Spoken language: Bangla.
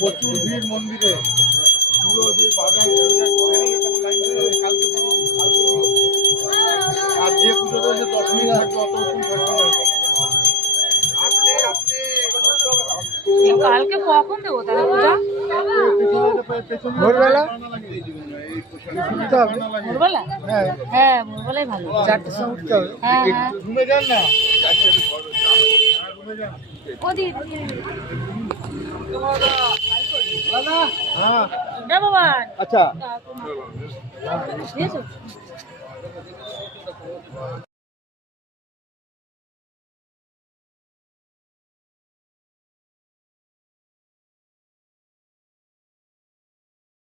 প্রচুর ভিড় মন্দিরে, পুরো যে বাগান আর যে পুজোতে যে 10 মিনিট থাকবে অতক্ষণ থাকবে না। কালকে কখন দেবো তাহলে পূজা? ভোরবেলা ভোরবেলা? হ্যাঁ ভোরবেলায় ভালো। 4টের সময় উঠতে হবে। হ্যাঁ ঘুমে যান না। হ্যাঁ বাবা আচ্ছা